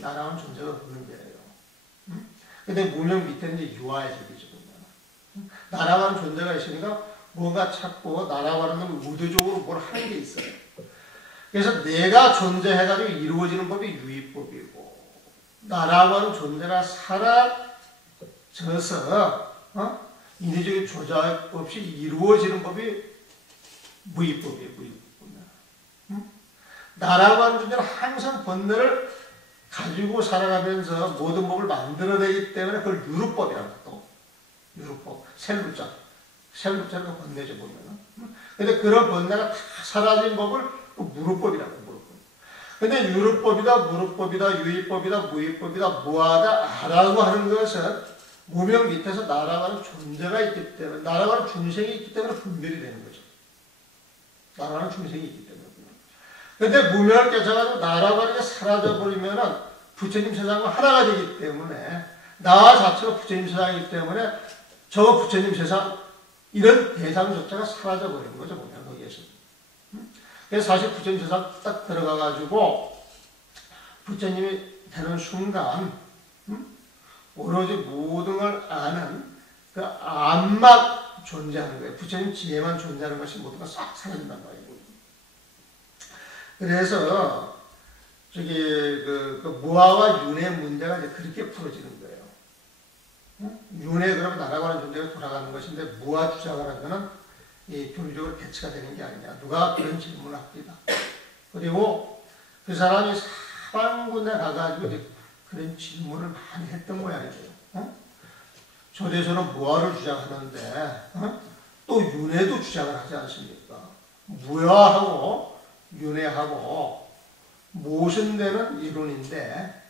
나라는 존재가 없는 거예요. 근데 무명 밑에는 이제 유아해지죠. 나라라는 존재가 있으니까 뭔가 찾고 나라고 하는 건 의도적으로 뭘 하는 게 있어요. 그래서 내가 존재해가지고 이루어지는 법이 유의법이고, 나라고 하는 존재가 사라져서 인위적인 조작 없이 이루어지는 법이 무의법이에요. 무의법. 나라고 하는 존재는 항상 본능을 가지고 살아가면서 모든 법을 만들어내기 때문에 그걸 유루법이라고 또 유루법, 셀루자가 번뇌죠 보면은. 근데 그런 번뇌가 다 사라진 법을 무루법이라고 무루법. 근데 유루법이다, 무루법이다, 유의법이다, 무의법이다, 무하다라고 하는 것은 무명 밑에서 나라가는 존재가 있기 때문에, 나라가는 중생이 있기 때문에 분별이 되는 거죠. 나라가는 중생이 있기 때문에. 근데 무명을 깨쳐가지고 나라고 하는 게 사라져버리면은 부처님 세상과 하나가 되기 때문에, 나 자체가 부처님 세상이기 때문에 저 부처님 세상, 이런 대상조차가 사라져버리는 거죠, 보면, 거기에서. 그래서 사실 부처님 세상 딱 들어가가지고, 부처님이 되는 순간, 오로지 모든 걸 아는 그 암만 존재하는 거예요. 부처님 지혜만 존재하는 것이 모든 걸 싹 사라진단 말이에요. 그래서, 무아와 윤의 문제가 이제 그렇게 풀어지는 거예요. 윤회 그러면 나라고 하는 존재가 돌아가는 것인데, 무아 주장을 하면은 이 교리적으로 대치가 되는 게 아니냐. 누가 그런 질문을 합니다. 그리고 그 사람이 사방군에 가가지고 이제 그런 질문을 많이 했던 모양이에요. 절에서는 무아를 주장하는데, 또 윤회도 주장을 하지 않습니까? 무아하고 윤회하고 모순되는 이론인데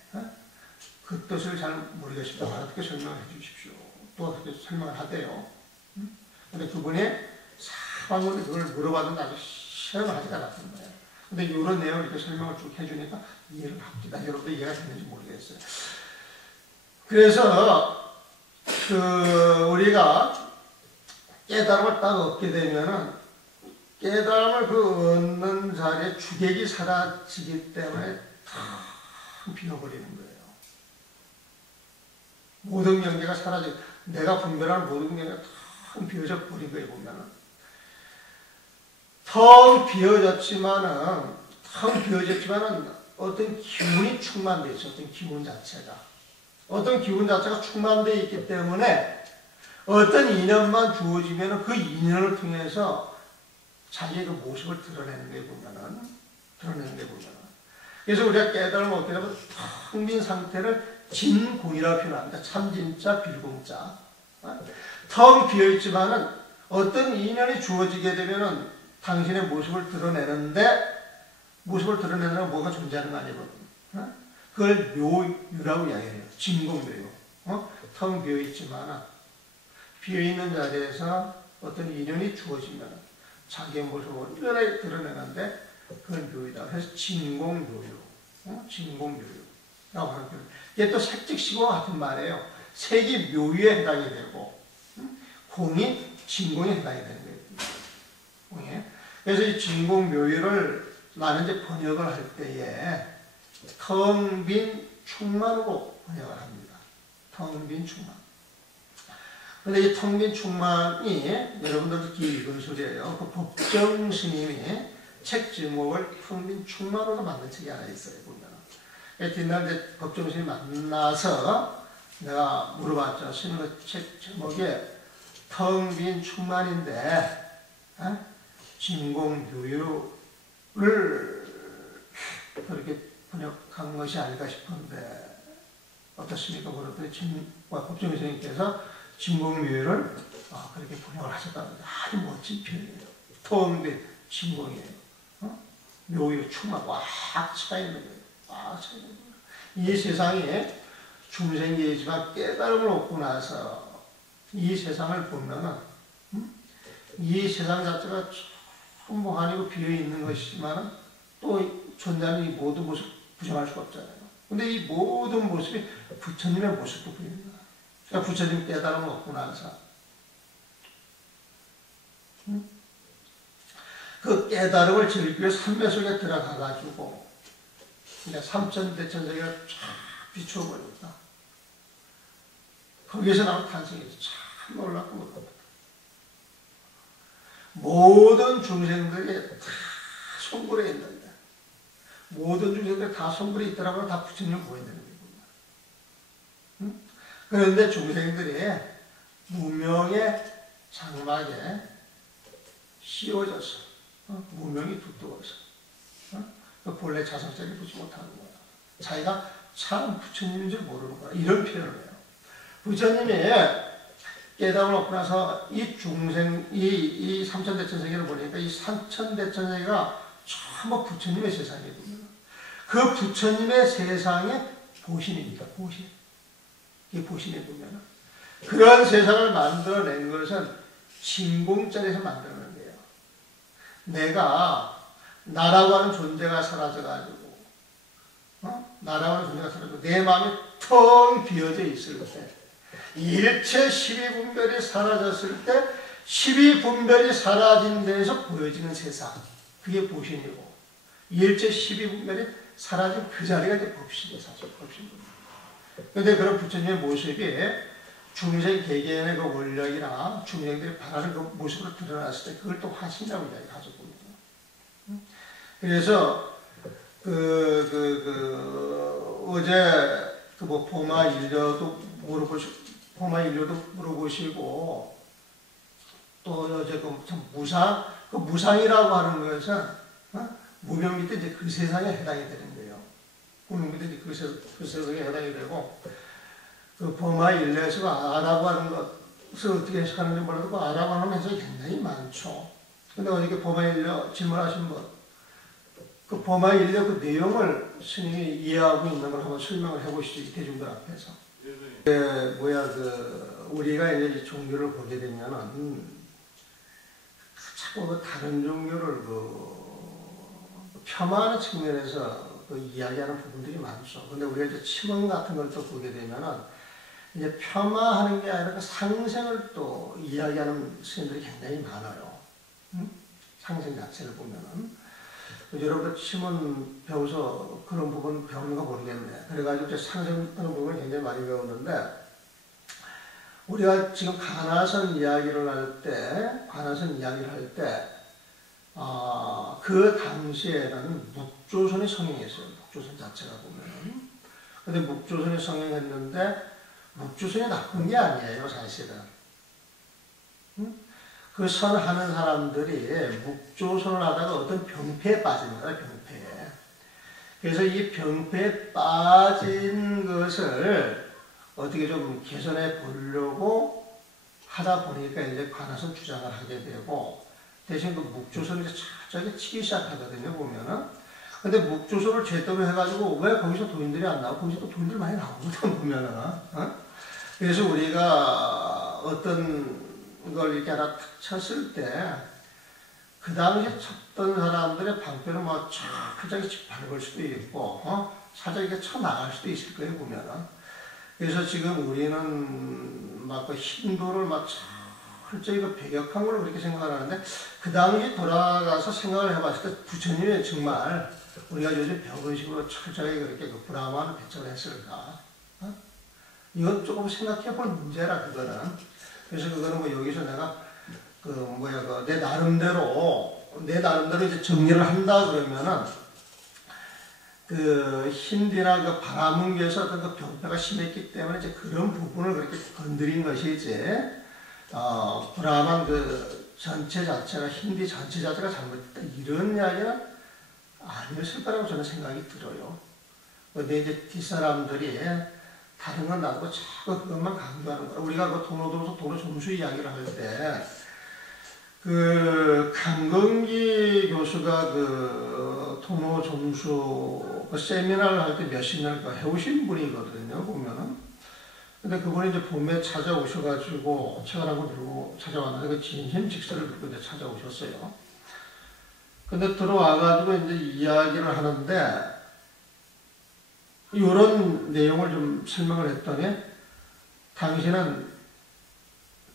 그 뜻을 잘 모르겠습니다. 어떻게 설명해 주십시오. 또 어떻게 설명을 하대요. 근데 그분이 사방으로 그걸 물어봤는데 아주 시험을 하지가 않았던 거예요. 근데 이런 내용을 이렇게 설명을 쭉 해주니까 이해를 합니다. 여러분도 이해가 되는지 모르겠어요. 그래서 우리가 깨달음을 딱 얻게 되면은 깨달음을 얻는 자리에 주객이 사라지기 때문에 탁 비어버리는 거예요. 모든 경계가 사라지고 내가 분별하는 모든 경계가 텅 비어져 버린 거예요. 보면은 텅 비어졌지만은 어떤 기운이 충만되어 있어요. 어떤 기운 자체가 충만되어 있기 때문에 어떤 인연만 주어지면 그 인연을 통해서 자기의 그 모습을 드러내는 게 보면은 그래서 우리가 깨달음을 얻게 되면 텅 빈 상태를 진공이라고 표현합니다. 참진자, 빌공자. 텅 비어있지만은 어떤 인연이 주어지게 되면은 당신의 모습을 드러내는데 모습을 드러내는 건 뭐가 존재하는 거 아니거든요. 그걸 묘유라고 이야기해요. 진공묘유. 텅 비어있지만은 비어있는 자리에서 어떤 인연이 주어지면 자기의 모습을 은연히 드러내는데 그걸 묘유다. 그래서 진공묘유. 진공묘유라고 하는 표현. 이게 또 색즉시공과 같은 말이에요. 색이 묘유에 해당이 되고 공이 진공에 해당이 되는 거예요. 그래서 이 진공묘유를 나는 이제 번역을 할 때에 텅 빈 충만으로 번역을 합니다. 텅 빈 충만. 근데 이 텅 빈 충만이 여러분들도 귀 읽은 소리예요. 그 법정 스님이 책 제목을 텅 빈 충만으로 만든 책이 하나 있어요. 보면. 뒷날 이제 법정 스님 만나서 내가 물어봤죠. 스님 그 책 제목에 텅 빈 충만인데 진공묘유를 그렇게 번역한 것이 아닐까 싶은데 어떻습니까? 그랬더니 법정 스님께서 진공묘유를 그렇게 번역을 하셨다는데 아주 멋진 표현이에요. 텅 빈 진공이에요. 묘유 충만 꽉 차 있는 거예요. 꽉 차 있는 거예요. 이 세상에 중생계이지만 깨달음을 얻고 나서 이 세상을 보면은 이 세상 자체가 충분하고 비어 있는 것이지만 또 존재하는 이 모든 모습 부정할 수가 없잖아요. 근데 이 모든 모습이 부처님의 모습도 보입니다. 그러니까 부처님 깨달음을 얻고 나서 그 깨달음을 즐기기 위해 삼매 속에 들어가가지고 삼천대천세계가 쫙 비추어버립니다. 거기서 나온 탄생이 참 놀랍고 모든 중생들이 다 손굴에 있는데 모든 중생들이 다 손굴에 있더라고요. 다 부처님을 보인다는 거예요. 그런데 중생들이 무명의 장막에 씌워져서 무명이 두꺼워서 본래 자성자리 보지 못하는 거야. 자기가 참 부처님인 줄 모르는 거야. 이런 표현을 해요. 부처님이 깨달음을 얻고 나서 이 중생, 이 삼천대천세계를 보니까 이 삼천대천세계가 전부 부처님의 세상이거든요. 그 부처님의 세상의 보신입니다. 보신. 이 보신에 보면 그런 세상을 만들어낸 것은 진공자리에서 만들어낸 거예요. 내가 나라고 하는 존재가 사라져가지고 나라고 하는 존재가 사라지고 내 마음이 텅 비어져 있을 때 일체 12분별이 사라졌을 때 12분별이 사라진 데에서 보여지는 세상 그게 보신이고 일체 12분별이 사라진 그 자리가 이제 법신이에요. 사실 법신입니다. 그런데 그런 부처님의 모습이 중생 개개인의 그 원력이나 중생들이 바라는 그 모습으로 드러났을 때 그걸 또 화신이라고 이야기하셨거든요. 그래서 어제 보마 일려도 물어보시고 또 어제 그 무상이라고 하는 것은 무명 밑에 이제 그 세상에 해당이 되는 거예요. 무명 밑에 그 세상에 해당이 되고 그 보마 일려에서 아라고 하는 것을 어떻게 해석하는지 몰라도 그 아라고 하는 해석이 굉장히 많죠. 근데 어저께 보마 일려 질문하신 분 그 범아 인력 그 내용을 스님이 이해하고 있는 걸 한번 설명을 해보시죠. 대중들 앞에서. 우리가 이제 종교를 보게 되면은 자꾸 그 다른 종교를 폄하하는 측면에서 이야기하는 부분들이 많죠. 근데 우리가 이제 침언 같은 걸 또 보게 되면은 이제 폄하하는 게 아니라 그 상생을 또 이야기하는 스님들이 굉장히 많아요. 상생 자체를 보면은. 여러분들 침언 배워서 그런 부분 배우는 거 모르겠네. 그래가지고 이제 상생하는 부분을 굉장히 많이 배우는데, 우리가 지금 가나선 이야기를 할 때, 그 당시에는 묵조선이 성행했어요. 묵조선 자체가 보면은. 근데 묵조선이 성행했는데, 묵조선이 나쁜 게 아니에요, 사실은. 그 선하는 사람들이 묵조선을 하다가 어떤 병폐에 빠지는 거야, 병폐에. 그래서 이 병폐에 빠진 것을 어떻게 좀 개선해 보려고 하다 보니까 이제 관아선 주장을 하게 되고, 대신 그 묵조선을 철저하게 치기 시작하거든요, 보면은. 근데 묵조선을 제대로 해가지고 왜 거기서 도인들이 안 나오고, 거기서 또 도인들 많이 나오거든, 보면은. 그래서 우리가 어떤 걸 이렇게 하나 탁 쳤을 때, 그 당시에 쳤던 사람들의 방패를 뭐 살짝 밟을 수도 있고, 살짝 이렇게 쳐나갈 수도 있을 거예요, 보면은. 그래서 지금 우리는 막 그 힌두를 막 철저히 그 배격한 걸로 그렇게 생각을 하는데, 그 당시에 돌아가서 생각을 해봤을 때, 부처님이 정말 우리가 요즘 배운 식으로 철저하게 그렇게 그 브라హ마를 배척을 했을까? 이건 조금 생각해 볼 문제라, 그거는. 그래서 그거는 뭐 여기서 내가 내 나름대로 이제 정리를 한다 그러면은, 그 힌두나 그 바라문교에서 어떤 그 병폐가 심했기 때문에 이제 그런 부분을 그렇게 건드린 것이지, 브라만 그 전체 자체가, 힌두 전체 자체가 잘못됐다, 이런 이야기는 아니었을 거라고 저는 생각이 들어요. 근데 이제 뒷사람들이 다른 건 놔두고 자꾸 그것만 강조하는 거야. 우리가 그 도노점수 이야기를 할 때, 그 강건기 교수가 그 도노점수 그 세미나를 할 때 몇십 년을 해오신 분이거든요, 보면은. 근데 그분이 이제 봄에 찾아오셔가지고 책을 한권 들고 찾아왔는데, 그 진심직설을 듣고 이제 찾아오셨어요. 근데 들어와가지고 이제 이야기를 하는데, 이런 내용을 좀 설명을 했더니, 당신은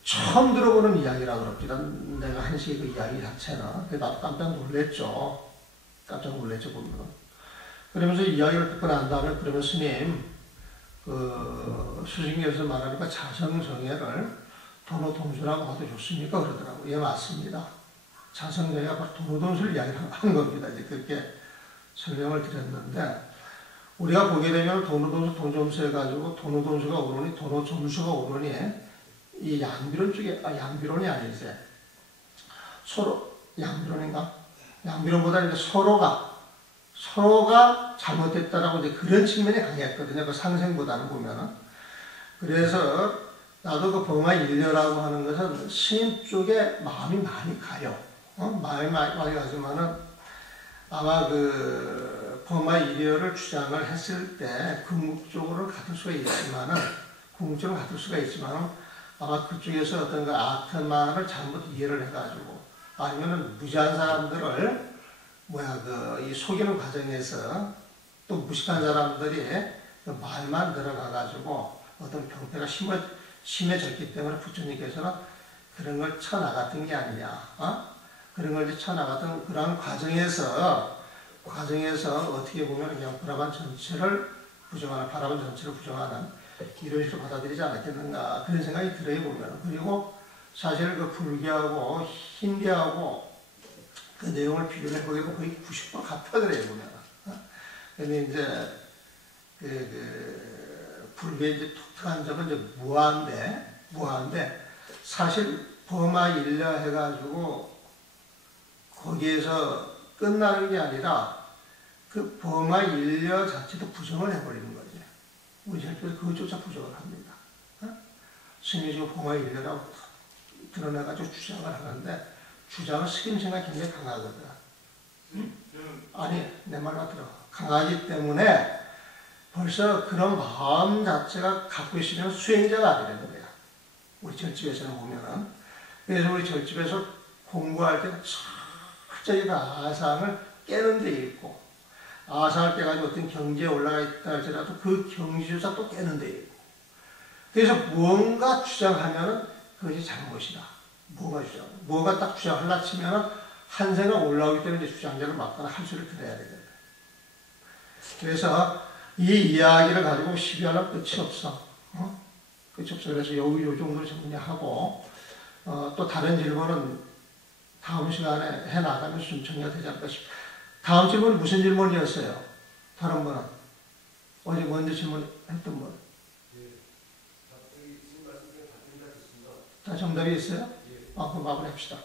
처음 들어보는 이야기라고 그럽니다. 내가 한식 그 이야기 자체나. 그래서 나도 깜짝 놀랬죠. 보면은. 그러면서 이야기를 듣고 난 다음에, 그러면 스님, 수신교에서 말하니까 자성정예를 도노동수라고 봐도 좋습니까? 그러더라고요. 예, 맞습니다. 자성정예가 바로 도노동수를 이야기하는 겁니다. 이제 그렇게 설명을 드렸는데, 우리가 보게 되면 도노동수, 도노점수 해가지고 도노동수가 오르니, 도노점수가 오르니, 이 양비론 쪽에, 양비론이 아니지. 양비론인가? 양비론보다 이제 서로가 잘못됐다라고 이제 그런 측면이 강했거든요. 그 상생보다는 보면은. 그래서 나도 그 범아 일려라고 하는 것은 스님 쪽에 마음이 많이 가요. 마음이 많이 가지만은 아마 그 범아 일려를 주장을 했을 때 궁극적으로 갖을 수가 있지만은, 아마 그쪽에서 어떤 그 아트만을 잘못 이해를 해가지고, 아니면은 무지한 사람들을 이 속이는 과정에서 또 무식한 사람들이 그 말만 들어가가지고 어떤 병폐가 심해졌기 때문에 부처님께서는 그런 걸 쳐나갔던 게 아니냐. 그런 걸 이제 쳐나갔던 그러한 과정에서 어떻게 보면 그냥 바라만 전체를 부정하는 이런 식으로 받아들이지 않았겠는가, 그런 생각이 들어요, 보면. 그리고 사실 그 불교하고 힌두하고 그 내용을 비교해 보기도 거의 90% 같아그래요, 보면. 근데 이제 불교의 이제 독특한 점은 이제 무한데 사실 범아 일려 해가지고 거기에서 끝나는 게 아니라 그 범아 일려 자체도 부정을 해버리는 거지. 우리 절도에서 그것조차 부정을 합니다. 스님이 지금 범아 일려라고 드러나가지고 주장을 하는데, 주장은 스님 생각이 굉장히 강하거든. 아니, 내 말만 들어. 강하기 때문에 벌써 그런 마음 자체가 갖고 있으면 수행자가 되는 거야. 우리 절집에서는 보면은. 그래서 우리 절집에서 공부할 때는 철저히 아상을 깨는 데 있고, 아상을 깨가지고 어떤 경지에 올라가 있다 할지라도 그 경지조차 또 깨는 데 있고. 그래서 무언가 주장하면은 그것이 잘못이다. 무언가 딱 주장하려 치면은 한 생각 올라오기 때문에 이제 주장자를 맞거나 할 소리를 들어야 되거든. 그래서 이 이야기를 가지고 시비하려면 끝이 없어. 끝이 없어. 그래서 요 정도로 정리하고, 또 다른 질문은 다음 시간에 해 나가면 좀 정리가 되지 않을까 싶어. 다음 질문은 무슨 질문이었어요? 다른 분은? 어제 먼저 질문했던 분? 다 정답이 있어요? 그럼 마무리합시다.